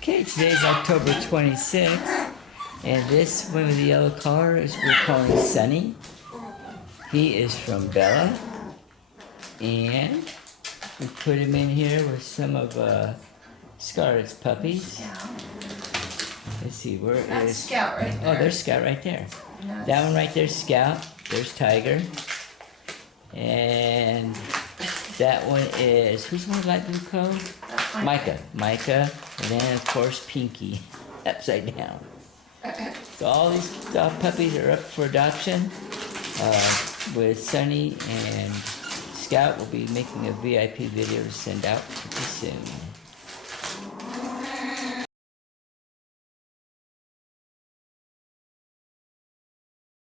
Okay, today's October 26th, and this one with the yellow collar is we're calling Sunny. He is from Bella, and we put him in here with some of Scarlett's puppies. Let's see, where That's is Scout right there. Oh, there's Scout right there. No, That one right there's Scout. There's Tiger, and that one is who's the one with light blue coat? that's Micha, and then of course Pinkie, upside down. So all these puppies are up for adoption. With Sunny and Scout, we'll be making a VIP video to send out pretty soon.